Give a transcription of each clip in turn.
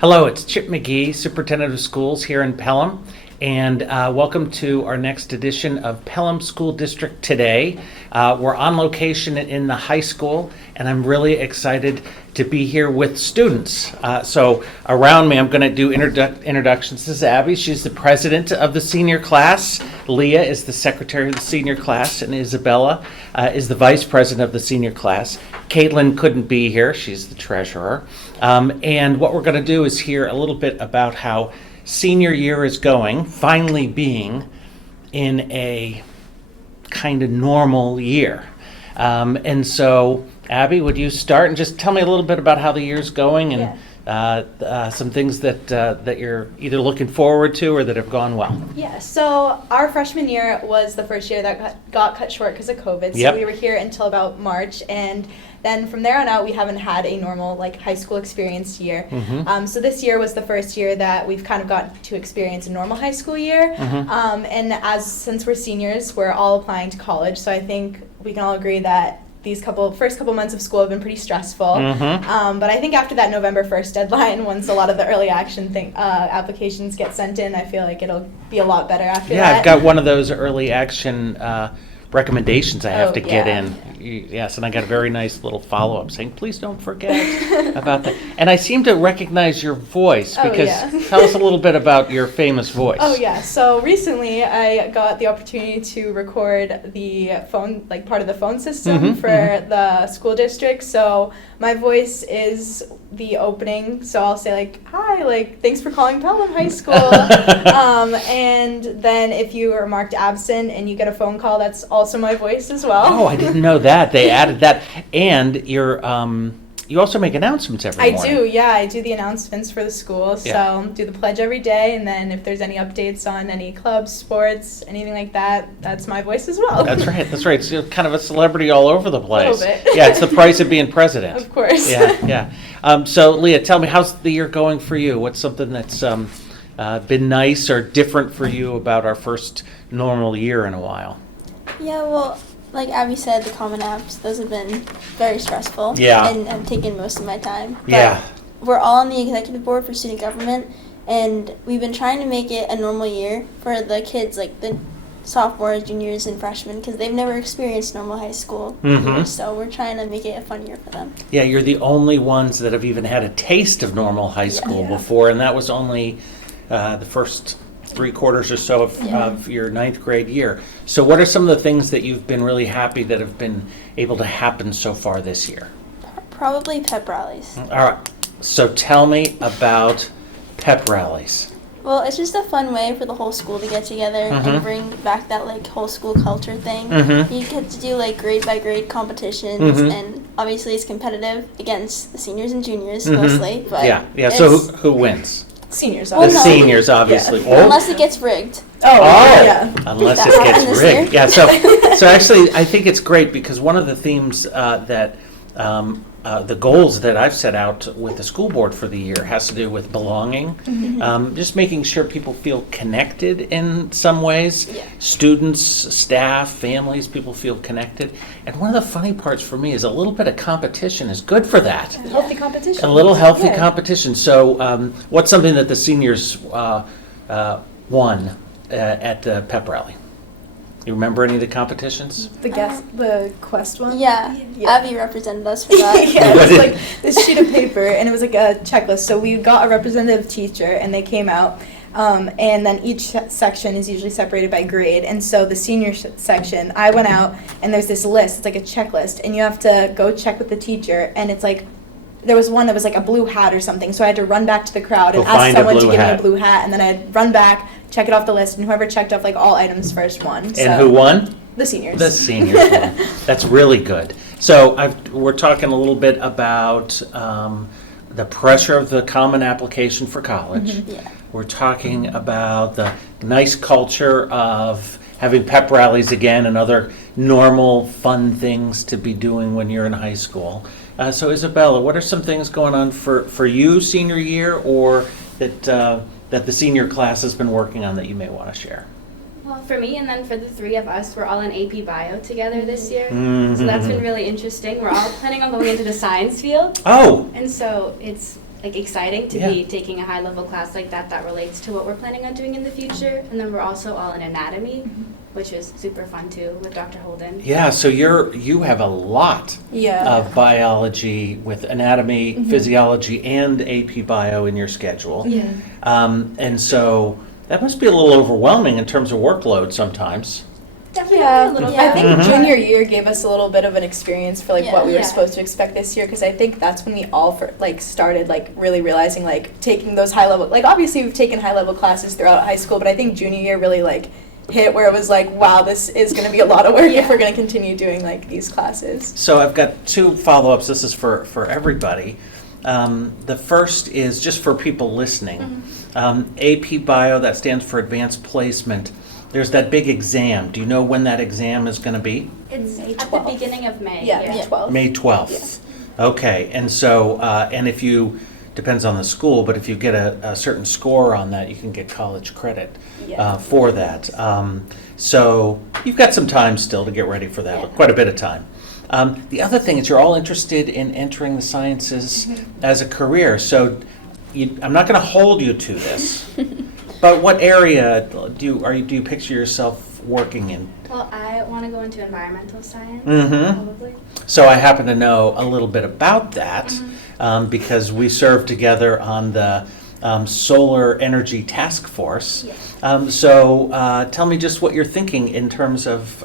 Hello, it's Chip McGee, Superintendent of Schools here in Pelham, and welcome to our next edition of Pelham School District Today. We're on location in the high school, and I'm really excited to be here with students. So around me, I'm going to do introductions. This is Abby. She's the president of the senior class. Leah is the secretary of the senior class, and Isabella is the vice president of the senior class. Caitlin couldn't be here. She's the treasurer. And what we're going to do is hear a little bit about how senior year is going, finally being in a kind of normal year. And so, Abby, would you start and just tell me a little bit about how the year's going and some things that you're either looking forward to or that have gone well? Yeah, so our freshman year was the first year that got cut short because of COVID. So we were here until about March, and then from there on out, we haven't had a normal high school experience year. Mm-hmm. So this year was the first year that we've kind of gotten to experience a normal high school year. Mm-hmm. And since we're seniors, we're all applying to college. So I think we can all agree that these first couple months of school have been pretty stressful. Mm-hmm. But I think after that November 1st deadline, once a lot of the early action applications get sent in, I feel like it'll be a lot better after that. Yeah, I've got one of those early action recommendations I have to get in. Yes, and I got a very nice little follow-up saying, please don't forget about that. And I seem to recognize your voice because tell us a little bit about your famous voice. Oh, yeah. So recently I got the opportunity to record the phone, part of the phone system for the school district. So my voice is the opening. So I'll say hi, thanks for calling Pelham High School. And then if you are marked absent and you get a phone call, that's also my voice as well. Oh, I didn't know that. They added that. And you also make announcements every morning. I do, yeah. I do the announcements for the school. So do the pledge every day. And then if there's any updates on any clubs, sports, anything like that, that's my voice as well. That's right. So you're kind of a celebrity all over the place. A little bit. Yeah, it's the price of being president. Of course. Yeah. So Leah, tell me, how's the year going for you? What's something that's been nice or different for you about our first normal year in a while? Yeah, well, like Abby said, the Common Apps, those have been very stressful. Yeah. And have taken most of my time. But Yeah. we're all on the executive board for student government, and we've been trying to make it a normal year for the kids, the sophomores, juniors, and freshmen, because they've never experienced normal high school year, so we're trying to make it a fun year for them. Yeah, you're the only ones that have even had a taste of normal high school before, and that was only the first 3 quarters or so of your 9th grade year. So what are some of the things that you've been really happy that have been able to happen so far this year? Probably pep rallies. All right. So tell me about pep rallies. Well, it's just a fun way for the whole school to get together and bring back that whole school culture thing. You get to do grade by grade competitions, and obviously it's competitive against the seniors and juniors mostly. But yeah. So who wins? Seniors, The obviously. seniors, obviously. Yeah. Unless it gets rigged. Unless it gets this rigged. year? Yeah. So actually, I think it's great because one of the themes that the goals that I've set out with the school board for the year has to do with belonging, just making sure people feel connected in some ways. Yeah. Students, staff, families, people feel connected. And one of the funny parts for me is a little bit of competition is good for that. Healthy competition. A little healthy competition. So what's something that the seniors won at the pep rally? You remember any of the competitions? The Quest one? Yeah. Abby represented us for that. It was this sheet of paper, and it was a checklist. So we got a representative teacher, and they came out, and then each section is usually separated by grade. And so the senior section, I went out, and there's this list. It's like a checklist, and you have to go check with the teacher, and it's there was one that was a blue hat or something, so I had to run back to the crowd and ask someone to give me a blue hat, and then I'd run back, check it off the list, and whoever checked off all items first won. And who won? The seniors. The seniors won. That's really good. So we're talking a little bit about the pressure of the common application for college. We're talking about the nice culture of having pep rallies again and other normal fun things to be doing when you're in high school. So Isabella, what are some things going on for you senior year or that the senior class has been working on that you may want to share? Well, for me and then for the 3 of us, we're all in AP Bio together this year. Mm-hmm. So that's been really interesting. We're all planning on going into the science field. Oh! And so it's like exciting to Yeah. be taking a high level class like that that relates to what we're planning on doing in the future. And then we're also all in anatomy, which is super fun too with Dr. Holden. Yeah, so you have a lot Yeah. of biology with anatomy, physiology, and AP bio in your schedule. Yeah. And so that must be a little overwhelming in terms of workload sometimes. Definitely Yeah, a little I bit. think Mhm. junior year gave us a little bit of an experience for like Yeah. what we were Yeah. supposed to expect this year, because I think that's when we all started like really realizing like taking those high level, like obviously we've taken high level classes throughout high school, but I think junior year really like hit where it was like, wow, this is going to be a lot of work Yeah. if we're going to continue doing like these classes. So I've got two follow-ups. This is for everybody. The first is just for people listening. AP Bio, that stands for Advanced Placement. There's that big exam. Do you know when that exam is going to be? It's May at the 12th. beginning of May. Yeah, 12. May 12th. Okay, and so, and if you, depends on the school, but if you get a certain score on that, you can get college credit Yeah. for that. So you've got some time still to get ready for that, Yeah. quite a bit of time. The other thing is you're all interested in entering the sciences as a career, so I'm not going to hold you to this, but what area do you picture yourself working in? Well, I want to go into environmental science, Mhm. probably. So I happen to know a little bit about that because we served together on the Solar Energy Task Force. Yes. So tell me just what you're thinking in terms of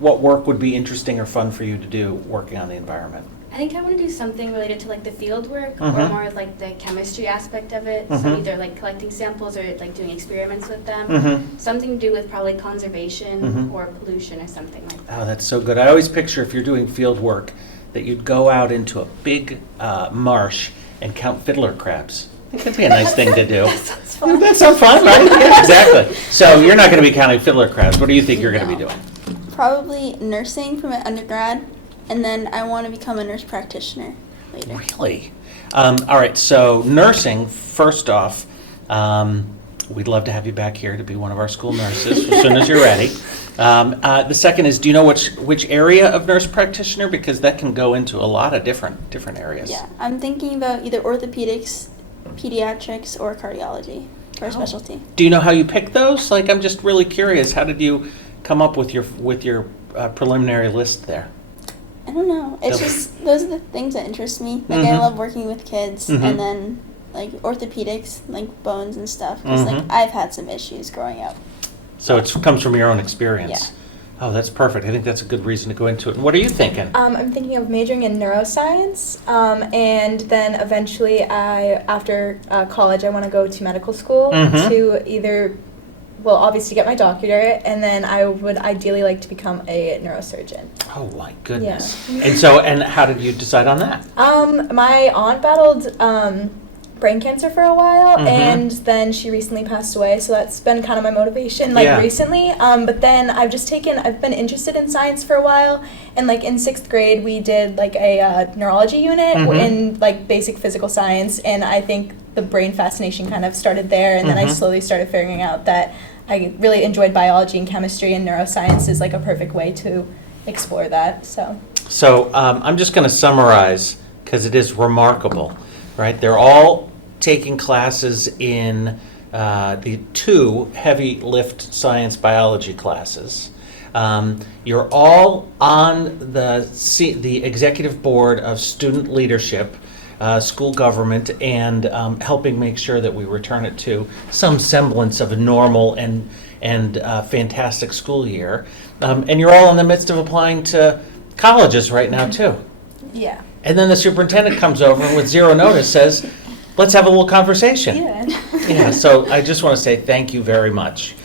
what work would be interesting or fun for you to do working on the environment. I think I want to do something related to like the field work or Mhm. more of like the chemistry aspect of it. So Mhm. either like collecting samples or like doing experiments with them. Mhm. Something to do with probably conservation Mhm. or pollution or something like that. Oh, that's so good. I always picture if you're doing field work that you'd go out into a big marsh and count fiddler crabs. I think that'd be a nice thing to do. That's fun. That sounds fun, right? Yeah, exactly. So you're not going to be counting fiddler crabs. What do you think you're going to be doing? Probably nursing from an undergrad, and then I want to become a nurse practitioner later. Really? All right, so nursing, first off, we'd love to have you back here to be one of our school nurses as soon as you're ready. The second is, do you know which area of nurse practitioner? Because that can go into a lot of different areas. Yeah, I'm thinking about either orthopedics, pediatrics, or cardiology for a specialty. Do you know how you pick those? Like, I'm just really curious. How did you come up with your preliminary list there? I don't know. It's Yep. just those are the things that interest me. Like Mhm. I love working with kids, Mhm. and then like orthopedics, like bones and stuff. Because like Mhm. I've had some issues growing up. So it comes from your own experience. Yeah. Oh, that's perfect. I think that's a good reason to go into it. And what are you thinking? I'm thinking of majoring in neuroscience, and then eventually, after college, I want to go to medical school Mhm. to either, well, obviously get my doctorate, and then I would ideally like to become a neurosurgeon. Oh my goodness. And how did you decide on that? My aunt battled brain cancer for a while, Mhm. and then she recently passed away, so that's been kind of my motivation, like, Yeah. recently. But then I've been interested in science for a while, and, like, in 6th grade, we did, like, a neurology unit Mhm. in, like, basic physical science, and I think the brain fascination kind of started there, and then I Mhm. slowly started figuring out that I really enjoyed biology and chemistry, and neuroscience is, like, a perfect way to explore that, so. So I'm just going to summarize because it is remarkable, right? They're all taking classes in the 2 heavy lift science biology classes. You're all on the executive board of student leadership, school government, and helping make sure that we return it to some semblance of a normal and fantastic school year. And you're all in the midst of applying to colleges right now, too. Yeah. And then the superintendent comes over and with zero notice says, let's have a little conversation. Yeah. Yeah, so I just want to say thank you very much,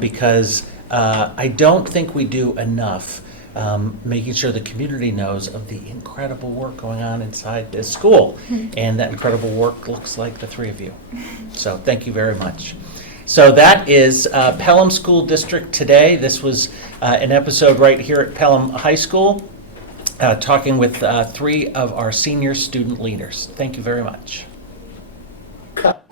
because I don't think we do enough making sure the community knows of the incredible work going on inside this school. And that incredible work looks like the 3 of you. So thank you very much. So that is Pelham School District today. This was an episode right here at Pelham High School, talking with 3 of our senior student leaders. Thank you very much. Cut.